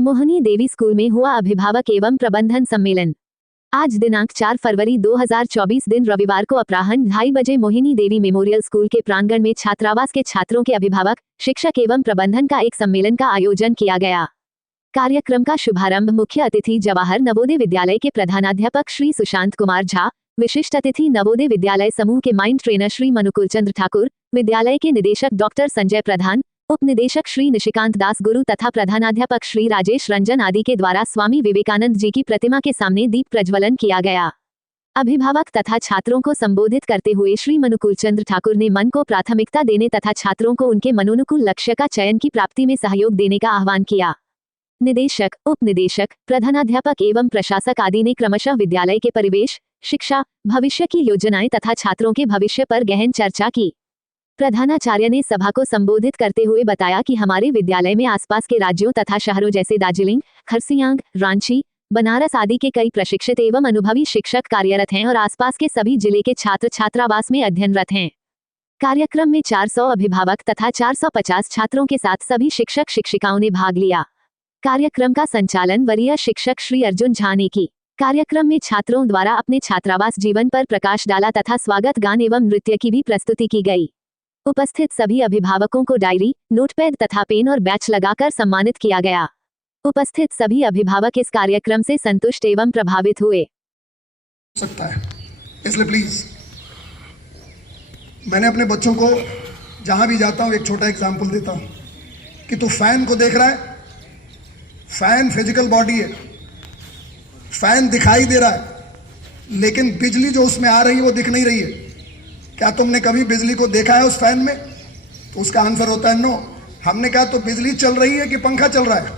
मोहिनी देवी school में हुआ अभिभावक एवं प्रबंधन सम्मेलन। आज दिनांक 4 फरवरी 2024 दिन रविवार को अपराह्न 2:30 बजे मोहिनी देवी मेमोरियल स्कूल के प्रांगण में छात्रावास के छात्रों के अभिभावक, शिक्षक एवं प्रबंधन का एक सम्मेलन का आयोजन किया गया। कार्यक्रम का शुभारंभ मुख्य अतिथि जवाहर नवोदय विद्यालय के प्रधानाध्यापक श्री सुशांत कुमार झा, विशिष्ट अतिथि नवोदय विद्यालय समूह के माइंड ट्रेनर श्री मनुकुल चंद्र ठाकुर, विद्यालय के निदेशक डॉक्टर संजय प्रधान, उप निदेशक श्री निशिकांत दास गुरु तथा प्रधानाध्यापक श्री राजेश रंजन आदि के द्वारा स्वामी विवेकानंद जी की प्रतिमा के सामने दीप प्रज्वलन किया गया। अभिभावक तथा छात्रों को संबोधित करते हुए श्री मनुकुल चंद्र ठाकुर ने मन को प्राथमिकता देने तथा छात्रों को उनके मनोनुकूल लक्ष्य का चयन की प्राप्ति में सहयोग देने का आह्वान किया। निदेशक, उप निदेशक, प्रधानाध्यापक एवं प्रशासक आदि ने क्रमशः विद्यालय के परिवेश, शिक्षा, भविष्य की योजनाएं तथा छात्रों के भविष्य पर गहन चर्चा की। प्रधानाचार्य ने सभा को संबोधित करते हुए बताया कि हमारे विद्यालय में आसपास के राज्यों तथा शहरों जैसे दार्जिलिंग, खरसियांग, रांची, बनारस आदि के कई प्रशिक्षित एवं अनुभवी शिक्षक कार्यरत हैं और आसपास के सभी जिले के छात्र छात्रावास में अध्ययनरत हैं। कार्यक्रम में 400 अभिभावक तथा 450 छात्रों के साथ सभी शिक्षक शिक्षिकाओं ने भाग लिया। कार्यक्रम का संचालन वरीय शिक्षक श्री अर्जुन झा ने की। कार्यक्रम में छात्रों द्वारा अपने छात्रावास जीवन पर प्रकाश डाला तथा स्वागत गान एवं नृत्य की भी प्रस्तुति की गई। उपस्थित सभी अभिभावकों को डायरी, नोटपैड तथा पेन और बैच लगाकर सम्मानित किया गया। उपस्थित सभी अभिभावक इस कार्यक्रम से संतुष्ट एवं प्रभावित हुए। सकता है, इसलिए प्लीज मैंने अपने बच्चों को जहां भी जाता हूं एक छोटा एग्जाम्पल देता हूं कि तू फैन को देख रहा है, फैन फिजिकल बॉडी है, फैन दिखाई दे रहा है, लेकिन बिजली जो उसमें आ रही है वो दिख नहीं रही है। क्या तुमने कभी बिजली को देखा है उस फैन में? तो उसका आंसर होता है नो। हमने कहा तो बिजली चल रही है कि पंखा चल रहा है?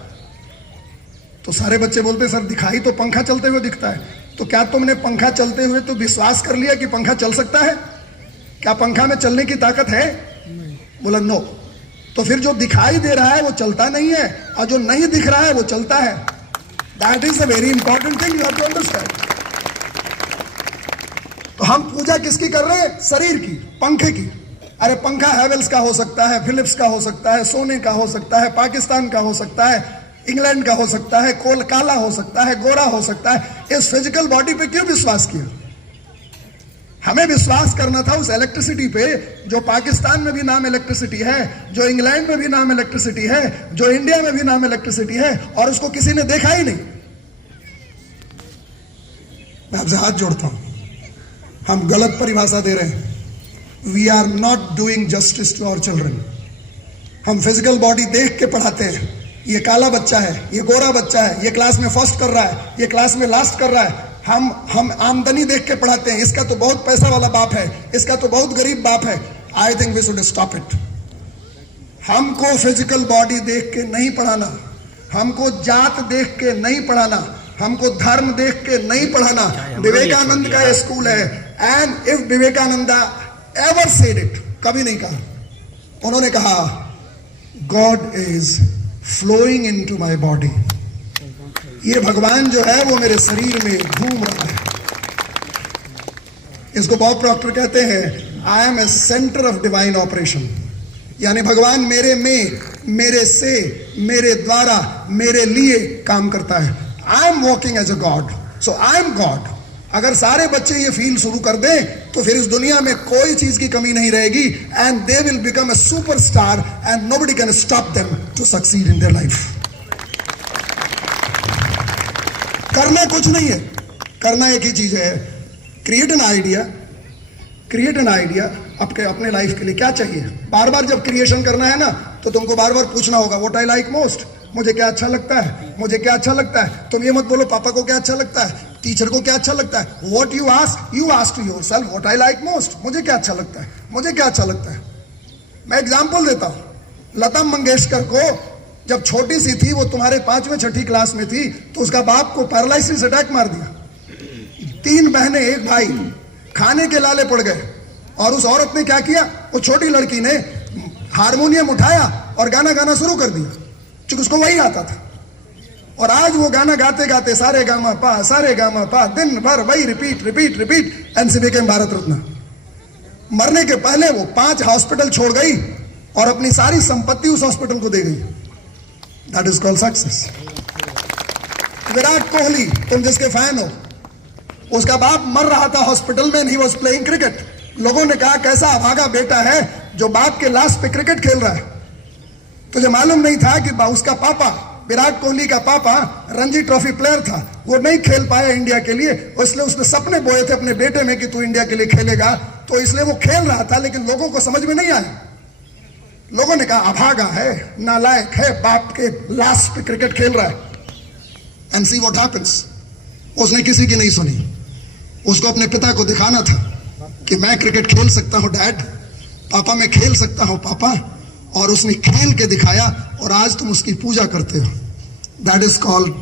तो सारे बच्चे बोलते सर दिखाई तो पंखा चलते हुए दिखता है। तो क्या तुमने पंखा चलते हुए तो विश्वास कर लिया कि पंखा चल सकता है? क्या पंखा में चलने की ताकत है? बोला नो। तो फिर जो दिखाई दे रहा है वो चलता नहीं है और जो नहीं दिख रहा है वो चलता है। That is a very important thing you have to understand. तो हम पूजा किसकी कर रहे हैं? शरीर की, पंखे की। अरे पंखा हैवेल्स का हो सकता है, फिलिप्स का हो सकता है, सोने का हो सकता है, पाकिस्तान का हो सकता है, इंग्लैंड का हो सकता है, कोल काला हो सकता है, गोरा हो सकता है। इस फिजिकल बॉडी पे क्यों विश्वास किया? हमें विश्वास करना था उस इलेक्ट्रिसिटी पे जो पाकिस्तान में भी नाम इलेक्ट्रिसिटी है, जो इंग्लैंड में भी नाम इलेक्ट्रिसिटी है, जो इंडिया में भी नाम इलेक्ट्रिसिटी है, और उसको किसी ने देखा ही नहीं। मैं आपसे हाथ जोड़ता हूं, हम गलत परिभाषा दे रहे हैं। We are not doing justice to our children. हम फिजिकल बॉडी देख के पढ़ाते हैं, ये काला बच्चा है, ये गोरा बच्चा है, ये क्लास में फर्स्ट कर रहा है, ये क्लास में लास्ट कर रहा है। हम आमदनी देख के पढ़ाते हैं, इसका तो बहुत पैसा वाला बाप है, इसका तो बहुत गरीब बाप है। I think we should stop it. हमको फिजिकल बॉडी देख के नहीं पढ़ाना, हमको जात देख के नहीं पढ़ाना, हमको धर्म देख के नहीं पढ़ाना। विवेकानंद का ये स्कूल है, and if Vivekananda ever said it, कभी नहीं कहा, उन्होंने कहा God is flowing into my body. ये भगवान जो है वो मेरे शरीर में घूम रहा है। इसको बॉब प्रॉक्टर कहते हैं I am a centre of divine operation, यानी भगवान मेरे में, मेरे से, मेरे द्वारा, मेरे लिए काम करता है। I am walking as a god, so I am God. अगर सारे बच्चे ये फील शुरू कर दें तो फिर इस दुनिया में कोई चीज की कमी नहीं रहेगी, and they will become a superstar and nobody can stop them to succeed in their life. करना कुछ नहीं है, करना एक ही चीज है, create an idea. Create an idea अपने लाइफ के लिए क्या चाहिए। बार बार जब क्रिएशन करना है ना तो तुमको बार बार पूछना होगा व्हाट आई लाइक मोस्ट, मुझे क्या अच्छा लगता है, मुझे क्या अच्छा लगता है। तुम ये मत बोलो पापा को क्या अच्छा लगता है, टीचर को क्या अच्छा लगता है। What you ask to yourself what I like most, मुझे क्या अच्छा लगता है, मुझे क्या अच्छा लगता है। मैं एग्जांपल देता हूं, लता मंगेशकर को जब छोटी सी थी, वो तुम्हारे 5वीं 6ठी क्लास में थी, तो उसका बाप को पैरालिसिस अटैक मार दिया। 3 बहनें 1 भाई खाने के लाले पड़ गए, और उस औरत ने क्या किया, वो छोटी लड़की ने हारमोनियम उठाया और गाना गाना शुरू कर दिया, क्योंकि उसको वही आता था। और आज वो गाना गाते गाते सारे गामा पा दिन भर वही repeat repeat repeat, and she became Bharat Ratna. मरने के पहले वो 5 हॉस्पिटल छोड़ गई और अपनी सारी संपत्ति उस हॉस्पिटल को दे गई। That is called success. Virat Kohli, तुम जिसके फैन हो, उसका बाप मर रहा था हॉस्पिटल में, ही वॉज प्लेइंग क्रिकेट। लोगों ने कहा कैसा अभागा बेटा है जो बाप के लाश पे क्रिकेट खेल रहा है। तुझे मालूम नहीं था कि उसका पापा, विराट कोहली का पापा रणजी ट्रॉफी प्लेयर था, वो नहीं खेल पाया इंडिया के लिए, इसलिए उसने सपने बोए थे अपने बेटे में कि तू इंडिया के लिए खेलेगा, तो इसलिए वो खेल रहा था, लेकिन लोगों को समझ में नहीं आया। लोगों ने कहा अभागा है, नालायक है, बाप के लाश पे क्रिकेट खेल रहा है। एंड सी व्हाट हैपेंस, उसने किसी की नहीं सुनी। उसको अपने पिता को दिखाना था कि मैं क्रिकेट खेल सकता हूं डैड, पापा मैं खेल सकता हूं पापा, और उसने खेल के दिखाया और आज तुम उसकी पूजा करते हो। That is called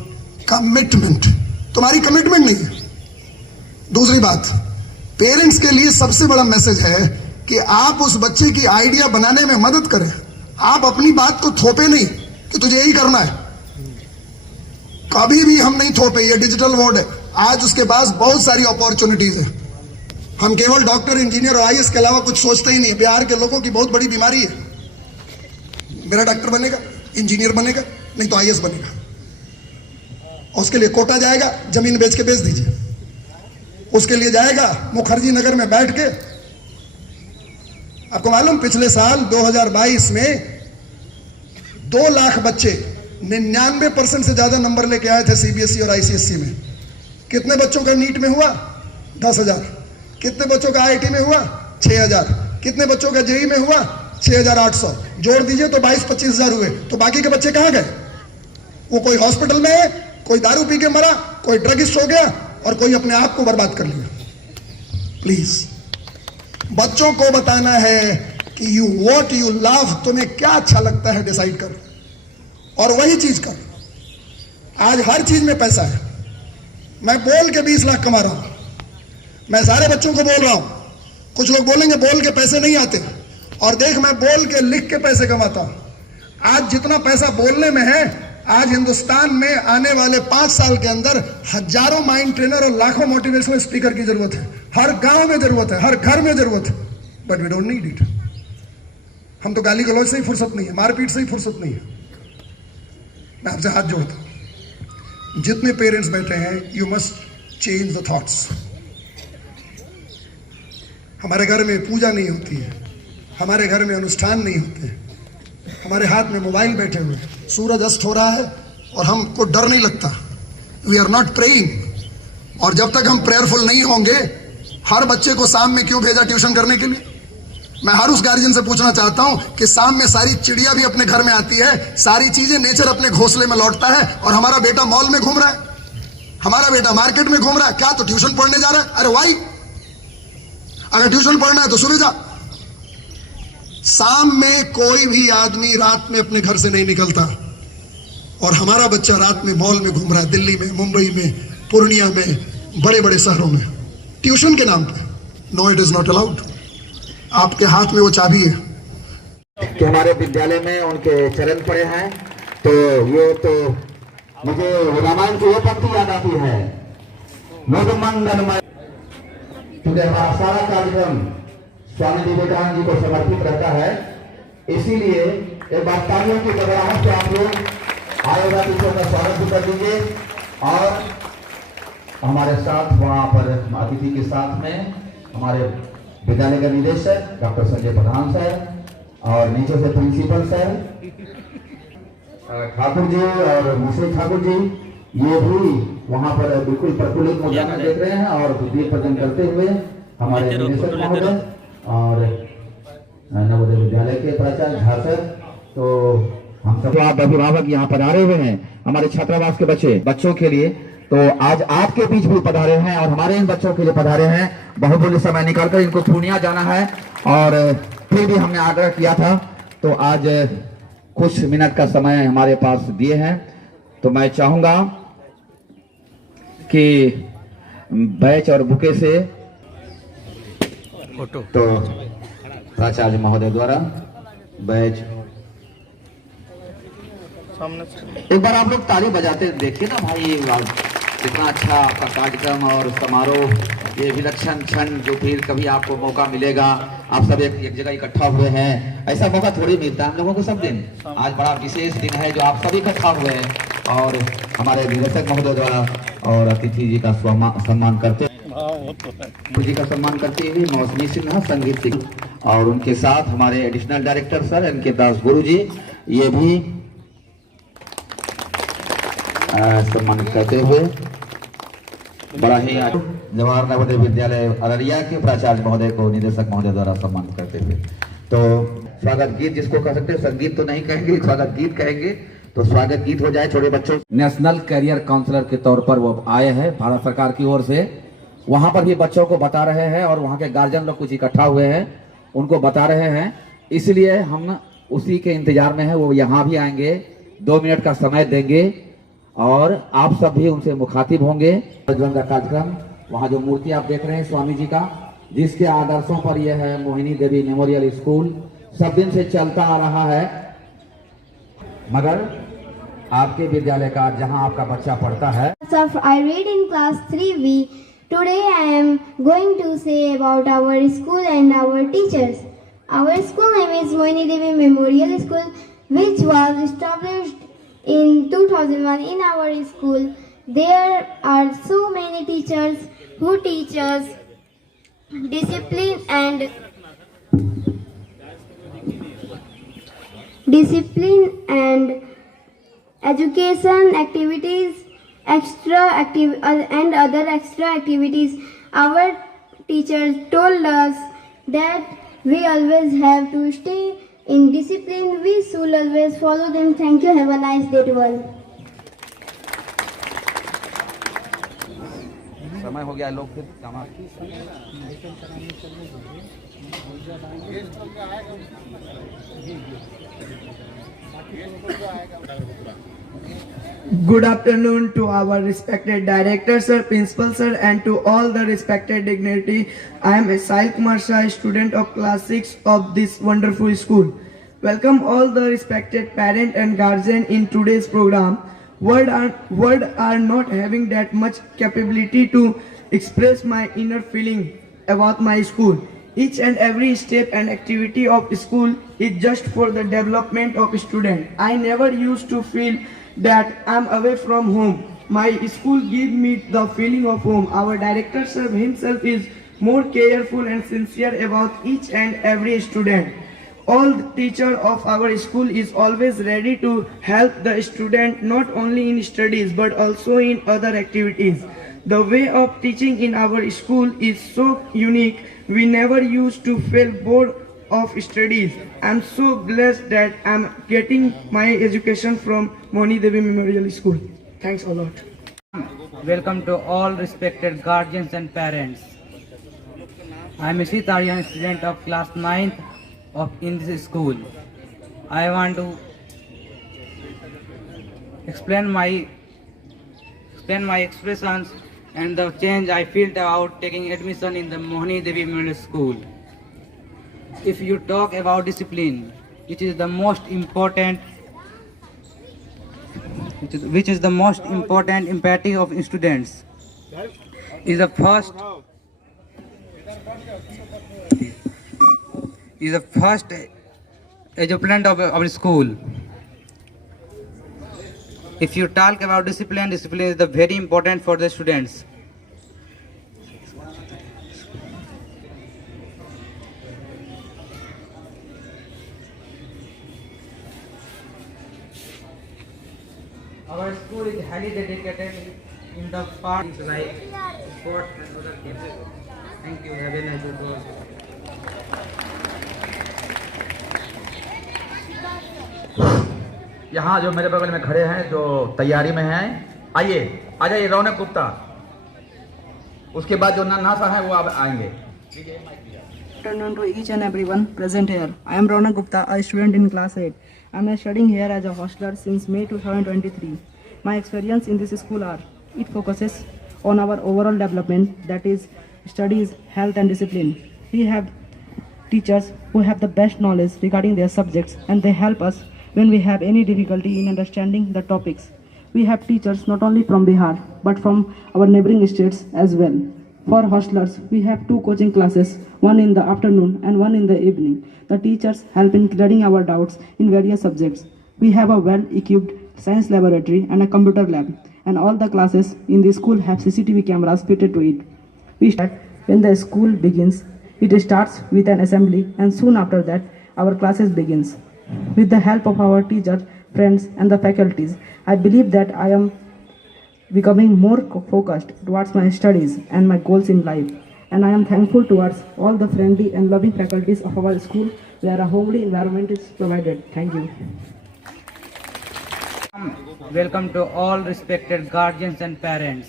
commitment. तुम्हारी कमिटमेंट नहीं है। दूसरी बात, पेरेंट्स के लिए सबसे बड़ा मैसेज है कि आप उस बच्चे की आइडिया बनाने में मदद करें। आप अपनी बात को थोपे नहीं कि तुझे यही करना है, कभी भी हम नहीं थोपे। ये डिजिटल वर्ल्ड है, आज उसके पास बहुत सारी अपॉर्चुनिटीज है। हम केवल डॉक्टर, इंजीनियर और आईएएस के अलावा कुछ सोचते ही नहीं। बिहार के लोगों की बहुत बड़ी बीमारी है, मेरा डॉक्टर बनेगा, इंजीनियर बनेगा, नहीं तो आईएएस बनेगा। और उसके लिए कोटा जाएगा, जमीन बेच के बेच दीजिए। उसके लिए जाएगा मुखर्जी नगर में बैठ के। आपको मालूम पिछले साल 2022 में 2 लाख बच्चे 99% से ज्यादा नंबर लेके आए थे सीबीएसई और आईसीएसई में। कितने बच्चों का नीट में हुआ? 10,000। कितने बच्चों का आईआईटी में हुआ? 6,000। कितने बच्चों का जेई में हुआ? 6,800। जोड़ दीजिए तो 22-25 हजार हुए। तो बाकी के बच्चे कहां गए? वो कोई हॉस्पिटल में है, कोई दारू पी के मरा, कोई ड्रगिस्ट हो गया, और कोई अपने आप को बर्बाद कर लिया। प्लीज बच्चों को बताना है कि यू व्हाट यू लव, तुम्हें क्या अच्छा लगता है डिसाइड करो और वही चीज करो। आज हर चीज में पैसा है। मैं बोल के 20 लाख कमा रहा हूं, मैं सारे बच्चों को बोल रहा हूं। कुछ लोग बोलेंगे बोल के पैसे नहीं आते, और देख मैं बोल के लिख के पैसे कमाता हूं। आज जितना पैसा बोलने में है, आज हिंदुस्तान में आने वाले 5 साल के अंदर हजारों माइंड ट्रेनर और लाखों मोटिवेशनल स्पीकर की जरूरत है। हर गांव में जरूरत है, हर घर में जरूरत है, but we don't need it. हम तो गाली गलौज से ही फुर्सत नहीं है, मारपीट से ही फुर्सत नहीं है। मैं आपसे हाथ जोड़ता हूं, जितने पेरेंट्स बैठे हैं, you must change the thoughts. हमारे घर में पूजा नहीं होती है, हमारे घर में अनुष्ठान नहीं होते, हमारे हाथ में मोबाइल बैठे हुए, सूरज अस्त हो रहा है और हमको डर नहीं लगता। We are not praying. और जब तक हम प्रेयरफुल नहीं होंगे, हर बच्चे को शाम में क्यों भेजा ट्यूशन करने के लिए? मैं हर उस गार्जियन से पूछना चाहता हूं कि शाम में सारी चिड़िया भी अपने घर में आती है, सारी चीजें नेचर अपने घोंसले में लौटता है, और हमारा बेटा मॉल में घूम रहा है, हमारा बेटा मार्केट में घूम रहा है, क्या तो ट्यूशन पढ़ने जा रहा है? अरे वाई, अगर ट्यूशन पढ़ना है तो सुबह जा। शाम में कोई भी आदमी रात में अपने घर से नहीं निकलता, और हमारा बच्चा रात में मॉल में घूम रहा है, दिल्ली में, मुंबई में, पूर्णिया में, बड़े बड़े शहरों में, ट्यूशन के नाम पे। No, it is not allowed. आपके हाथ में वो चाबी है कि हमारे विद्यालय में उनके चरण पड़े हैं। तो ये तो मुझे रामायण की वो पंक्ति याद आती है, मंगलमय। क्योंकि हमारा सारा कार्यक्रम स्वामी विवेकानंद जी को समर्पित रहता है, इसीलिए एक बार तालियों की गड़गड़ाहट से आप लोग आयोगा टीचर का स्वागत भी कर दीजिए। और हमारे साथ वहां पर अतिथि के साथ में हमारे विद्यालय का निदेशक डॉक्टर संजय प्रधान सर, और नीचे से प्रिंसिपल सर ठाकुर जी और मुश्री ठाकुर जी, ये भी वहां पर बिल्कुल प्रफुल्लित मुद्रा में देख रहे हैं, और दीप प्रदान करते हुए हमारे निदेशक महोदय और नवोदय विद्यालय के प्राचार्य झा सर। तो हम सब आप अभिभावक यहाँ पधारे हुए हैं हमारे छात्रावास के बच्चों के लिए, तो आज आपके बीच भी पधारे हैं और हमारे इन बच्चों के लिए पधारे हैं। बहुमूल्य समय निकालकर इनको पूर्णिया जाना है, और फिर भी हमने आग्रह किया था, तो आज कुछ मिनट का समय हमारे पास दिए हैं। तो मैं चाहूंगा कि बैच और बुके से फोटो, तो प्राचार्य महोदय द्वारा बैच, एक बार आप लोग ताली बजाते देखिए ना भाई। कितना अच्छा आपका कार्यक्रम और समारोह, ये विलक्षण क्षण जो फिर कभी आपको मौका मिलेगा। आप सब एक जगह इकट्ठा हुए हैं, ऐसा मौका थोड़ी मिलता है हम लोगों को सब दिन। आज बड़ा विशेष दिन है जो आप सभी इकट्ठा हुए हैं और हमारे निदेशक महोदय द्वारा और अतिथि जी का सम्मान करते जी का सम्मान करते हुए मौसमी सिन्हा, संगीत सिंह और उनके साथ हमारे एडिशनल डायरेक्टर सर एनके दास गुरु जी, ये भी सम्मानित करते हुए बड़ा ही जवाहर नवोदय विद्यालय अररिया के प्राचार्य महोदय को निदेशक महोदय द्वारा सम्मानित करते हुए। तो स्वागत गीत जिसको कह सकते हैं, संगीत तो नहीं कहेंगे, स्वागत गीत कहेंगे, तो स्वागत गीत हो जाए छोटे बच्चों। नेशनल कैरियर काउंसलर के तौर पर वो आए हैं भारत सरकार की ओर से, वहां पर भी बच्चों को बता रहे हैं और वहां के गार्जियन लोग कुछ इकट्ठा हुए हैं उनको बता रहे हैं, इसलिए हम उसी के इंतजार में है। वो यहाँ भी आएंगे, 2 मिनट का समय देंगे और आप सब भी उनसे मुखातिब होंगे। का कार्यक्रम, वहाँ जो मूर्ति आप देख रहे हैं स्वामी जी का, जिसके आदर्शों पर यह है मोहिनी देवी मेमोरियल स्कूल सब दिन से चलता आ रहा है, मगर आपके विद्यालय का जहाँ आपका बच्चा पढ़ता है। I read in class 3B. Today I am going to say about our school and our teachers. Our school name is Moini Devi Memorial School, which was established in 2001. In our school, there are so many teachers who teach us discipline and education activities, and other extra activities. Our teachers told us that we always have to stay in discipline. We should always follow them. Thank you. Have a nice day to all. समय हो गया लोग फिर Good afternoon to our respected director sir, principal sir, and to all the respected dignity. I am Sahil Kumar Shah, student of class 6 of this wonderful school. Welcome all the respected parent and guardian in today's program. Words are not having that much capability to express my inner feeling about my school. Each and every step and activity of school is just for the development of student. I never used to feel that I'm away from home. My school gives me the feeling of home. Our director sir himself is more careful and sincere about each and every student. All the teacher of our school is always ready to help the student not only in studies but also in other activities. The way of teaching in our school is so unique. We never used to feel bored of studies. I'm so blessed that I'm getting my education from Moini Devi Memorial School. Thanks a lot. Welcome to all respected guardians and parents. I am Ishit Aryan, student of class 9th in this school. I want to explain my expressions and the change I felt about taking admission in the Moini Devi Memorial School. If you talk about discipline, which is the most important imperative of students, is the first education of our school. If you talk about discipline is the very important for the students. Our school is highly dedicated in the parts like sports and other games. Thank you. Have a nice day. यहाँ जो मेरे बगल में खड़े हैं जो तैयारी में हैं, आइए आ जाइए। रौनक गुप्ता, उसके बाद जो नासा है वो अब आएंगे। Good afternoon to each and everyone present here. I am Ronak Gupta, a student in class 8. I am studying here as a hostler since May 2023. My experience in this school are, it focuses on our overall development, that is studies, health and discipline. We have teachers who have the best knowledge regarding their subjects and they help us when we have any difficulty in understanding the topics. We have teachers not only from Bihar but from our neighboring states as well. For hostelers, we have 2 coaching classes, one in the afternoon and one in the evening. The teachers help in clearing our doubts in various subjects. We have a well-equipped science laboratory and a computer lab, and all the classes in the school have CCTV cameras fitted to it. We start when the school begins. It starts with an assembly, and soon after that, our classes begins. With the help of our teachers, friends, and the faculties, I believe that I am becoming more focused towards my studies and my goals in life. And I am thankful towards all the friendly and loving faculties of our school where a homely environment is provided. Thank you. Welcome to all respected guardians and parents.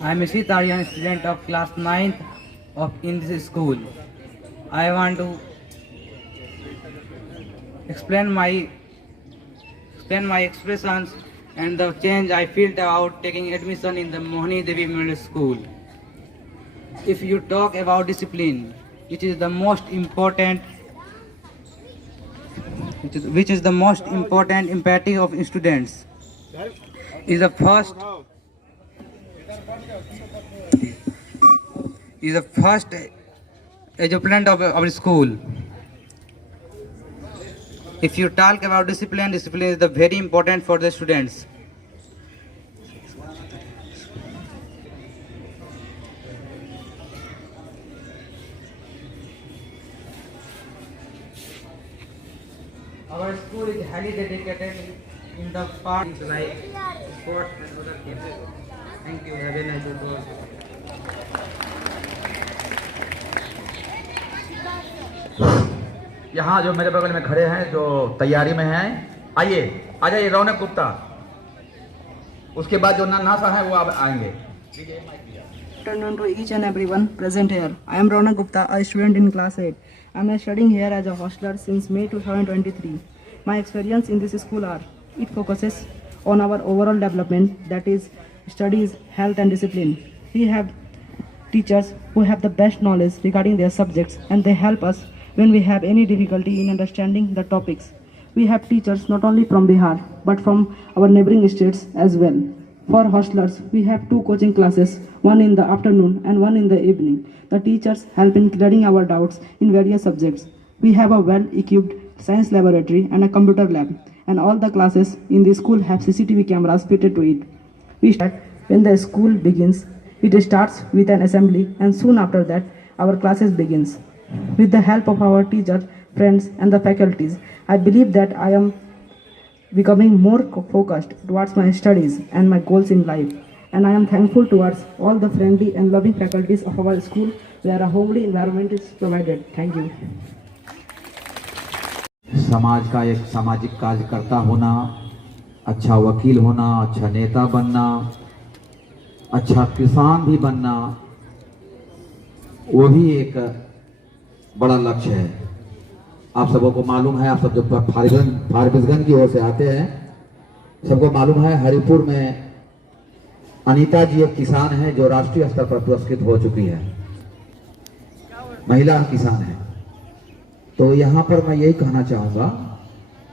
I am Ishit Aryan, student of class 9th in this school. I want to explain my expressions and the change I felt about taking admission in the Mohini Devi Middle School. If you talk about discipline, which is the most important imperative of students, is the first achievement of our school. If you talk about discipline is the very important for the students. Our school is highly dedicated in the parts like sports and other games. Thank you. Have a nice day. यहाँ जो मेरे बगल में खड़े हैं जो तैयारी में हैं, आइए आ जाइए। रौनक गुप्ता, उसके बाद जो नन्हा सा है वो अब आएंगे। Good afternoon to each and everyone present here. I am Ronak Gupta, a student in class 8. I am studying here as a hostler since May 2023. My experience in this school are, it focuses on our overall development, that is studies, health and discipline. We have teachers who have the best knowledge regarding their subjects, and they help us when we have any difficulty in understanding the topics. We have teachers not only from Bihar but from our neighboring states as well. For hostelers, we have 2 coaching classes, one in the afternoon and one in the evening. The teachers help in clearing our doubts in various subjects. We have a well-equipped science laboratory and a computer lab, and all the classes in the school have CCTV cameras fitted to it. We start when the school begins. It starts with an assembly, and soon after that, our classes begins. With the help of our teachers, friends, and the faculties, I believe that I am becoming more focused towards my studies and my goals in life. And I am thankful towards all the friendly and loving faculties of our school where a homely environment is provided. Thank you. समाज का एक सामाजिक कार्यकर्ता होना, अच्छा वकील होना, अच्छा नेता बनना, अच्छा किसान भी बनना, वो भी एक बड़ा लक्ष्य है। आप सबों को मालूम है, आप सब जो फारबिसगंज की ओर से आते हैं, सबको मालूम है हरिपुर में अनीता जी एक किसान है जो राष्ट्रीय स्तर पर पुरस्कृत हो चुकी है, महिला किसान है। तो यहाँ पर मैं यही कहना चाहूँगा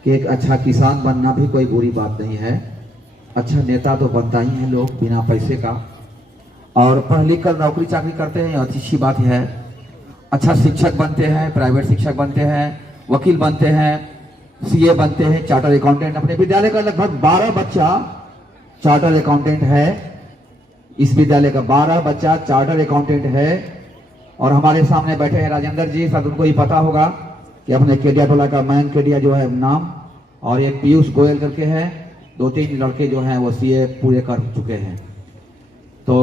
कि एक अच्छा किसान बनना भी कोई बुरी बात नहीं है। अच्छा नेता तो बनता ही है लोग बिना पैसे का, और पढ़ लिख कर नौकरी चाकरी करते हैं, अच्छी बात है। अच्छा शिक्षक बनते हैं, प्राइवेट शिक्षक बनते हैं, वकील बनते हैं, सीए बनते हैं, चार्टर्ड अकाउंटेंट। अपने विद्यालय का लगभग 12 बच्चा चार्टर्ड अकाउंटेंट है। इस विद्यालय का 12 बच्चा चार्टर्ड अकाउंटेंट है। और हमारे सामने बैठे हैं राजेंद्र जी, सब उनको ही पता होगा कि अपने केडिया टोला का मैन केडिया जो है नाम, और एक पीयूष गोयल करके है, 2-3 लड़के जो हैं वो सीए पूरे कर चुके हैं। तो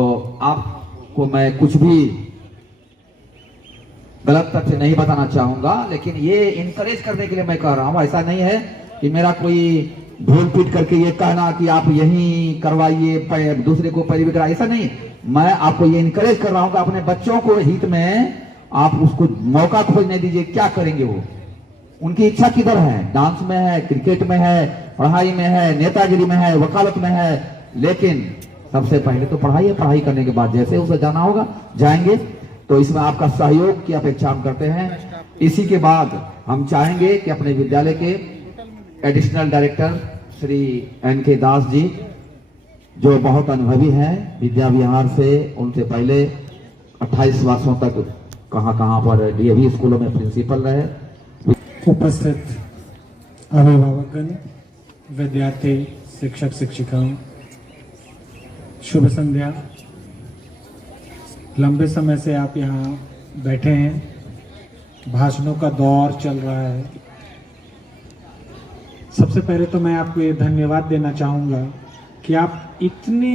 आपको मैं कुछ भी गलत तथ्य नहीं बताना चाहूंगा, लेकिन ये इनकरेज करने के लिए मैं कह रहा हूं। ऐसा नहीं है कि मेरा कोई ढोल पीट करके ये कहना कि आप यहीं करवाइए, दूसरे को पैरवी कराइए, ऐसा नहीं। मैं आपको ये इनकरेज कर रहा हूं कि अपने बच्चों को हित में आप उसको मौका खोजने दीजिए। क्या करेंगे वो, उनकी इच्छा किधर है, डांस में है, क्रिकेट में है, पढ़ाई में है, नेतागिरी में है, वकालत में है, लेकिन सबसे पहले तो पढ़ाई है। पढ़ाई करने के बाद जैसे उसे जाना होगा जाएंगे। तो इसमें आपका सहयोग की अपेक्षा हम करते हैं। इसी के बाद हम चाहेंगे कि अपने विद्यालय के additional director Shri NK Das ji, जो बहुत अनुभवी हैं विद्या विहार से। उनसे पहले 28 वर्षों तक कहां पर DAV स्कूलों में प्रिंसिपल रहे। उपस्थित अभिभावकगण, विद्यार्थी, शिक्षक शिक्षिकाओं, शुभ संध्या। लंबे समय से आप यहाँ बैठे हैं, भाषणों का दौर चल रहा है। सबसे पहले तो मैं आपको ये धन्यवाद देना चाहूँगा कि आप इतने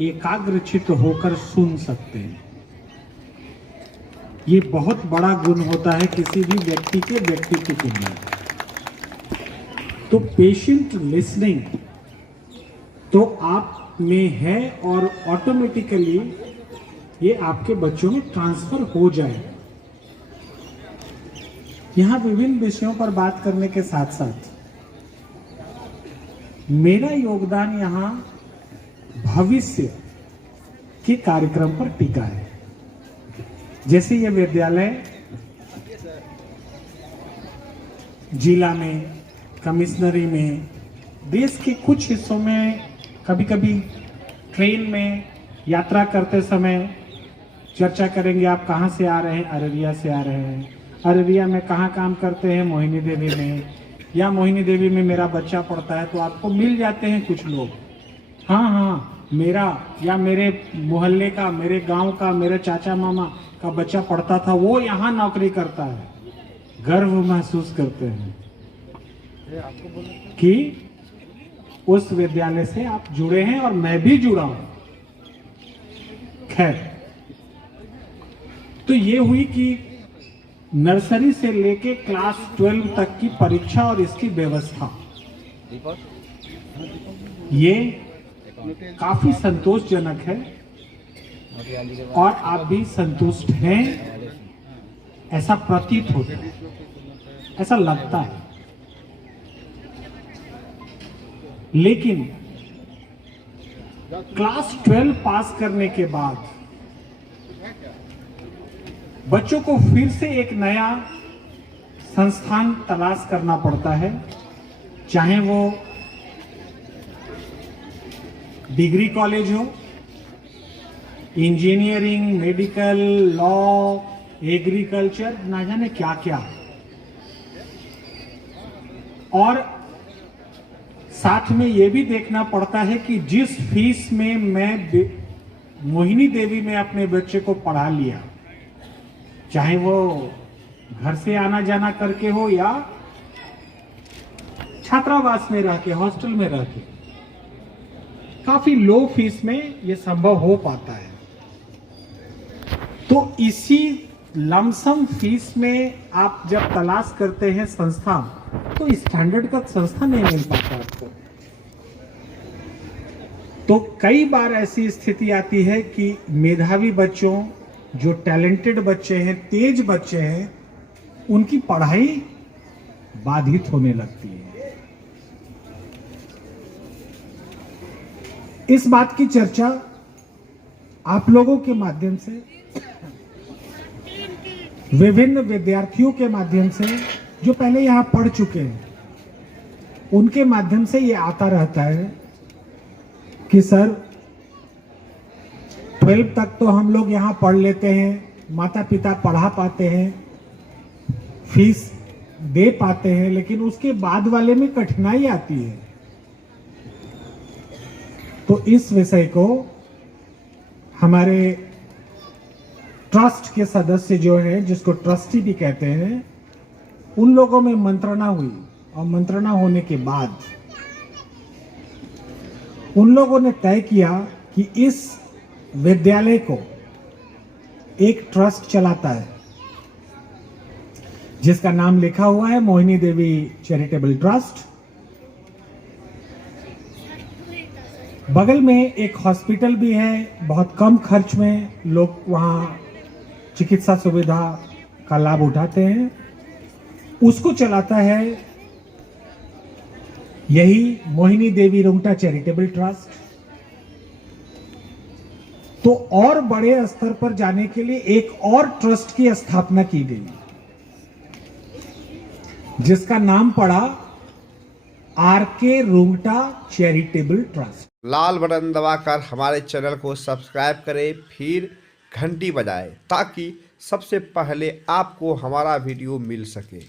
एकाग्रचित्त होकर सुन सकते हैं। ये बहुत बड़ा गुण होता है किसी भी व्यक्ति के व्यक्तित्व के लिए। तो पेशेंट लिसनिंग तो आप में है और ऑटोमेटिकली ये आपके बच्चों में ट्रांसफर हो जाए। यहाँ विभिन्न विषयों पर बात करने के साथ साथ मेरा योगदान यहाँ भविष्य के कार्यक्रम पर टिका है। जैसे ये विद्यालय जिला में, कमिश्नरी में, देश के कुछ हिस्सों में, कभी कभी ट्रेन में यात्रा करते समय चर्चा करेंगे आप कहाँ से आ रहे हैं, अररिया से आ रहे हैं। अररिया में कहाँ काम करते हैं, मोहिनी देवी में, या मोहिनी देवी में मेरा बच्चा पढ़ता है। तो आपको मिल जाते हैं कुछ लोग, हाँ मेरा या मेरे मोहल्ले का, मेरे गांव का, मेरे चाचा मामा का बच्चा पढ़ता था, वो यहाँ नौकरी करता है। गर्व महसूस करते हैं कि उस विद्यालय से आप जुड़े हैं और मैं भी जुड़ा हूं। खैर, तो ये हुई कि नर्सरी से लेके क्लास 12 तक की परीक्षा और इसकी व्यवस्था, ये काफी संतोषजनक है और आप भी संतुष्ट हैं, ऐसा प्रतीत होता है, ऐसा लगता है। लेकिन क्लास 12 पास करने के बाद बच्चों को फिर से एक नया संस्थान तलाश करना पड़ता है, चाहे वो डिग्री कॉलेज हो, इंजीनियरिंग, मेडिकल, लॉ, एग्रीकल्चर, ना जाने क्या क्या। और साथ में ये भी देखना पड़ता है कि जिस फीस में मैं मोहिनी देवी में अपने बच्चे को पढ़ा लिया, चाहे वो घर से आना जाना करके हो या छात्रावास में रह के, हॉस्टल में रह के, काफी लो फीस में ये संभव हो पाता है। तो इसी लमसम फीस में आप जब तलाश करते हैं संस्था, तो स्टैंडर्ड का संस्था नहीं मिल पाता आपको। तो कई बार ऐसी स्थिति आती है कि मेधावी बच्चों, जो टैलेंटेड बच्चे हैं, तेज बच्चे हैं, उनकी पढ़ाई बाधित होने लगती है। इस बात की चर्चा आप लोगों के माध्यम से, विभिन्न विद्यार्थियों के माध्यम से, जो पहले यहां पढ़ चुके हैं, उनके माध्यम से ये आता रहता है कि सर 12 तक तो हम लोग यहाँ पढ़ लेते हैं, माता पिता पढ़ा पाते हैं, फीस दे पाते हैं, लेकिन उसके बाद वाले में कठिनाई आती है। तो इस विषय को हमारे ट्रस्ट के सदस्य जो है, जिसको ट्रस्टी भी कहते हैं, उन लोगों में मंत्रणा हुई और मंत्रणा होने के बाद उन लोगों ने तय किया कि इस विद्यालय को एक ट्रस्ट चलाता है, जिसका नाम लिखा हुआ है मोहिनी देवी चैरिटेबल ट्रस्ट। बगल में एक हॉस्पिटल भी है, बहुत कम खर्च में लोग वहां चिकित्सा सुविधा का लाभ उठाते हैं, उसको चलाता है यही मोहिनी देवी रुंगटा चैरिटेबल ट्रस्ट। तो और बड़े स्तर पर जाने के लिए एक और ट्रस्ट की स्थापना की गई, जिसका नाम पड़ा आर.के. Rungta charitable trust. लाल बटन दबाकर हमारे चैनल को सब्सक्राइब करें, फिर घंटी बजाएं ताकि सबसे पहले आपको हमारा वीडियो मिल सके।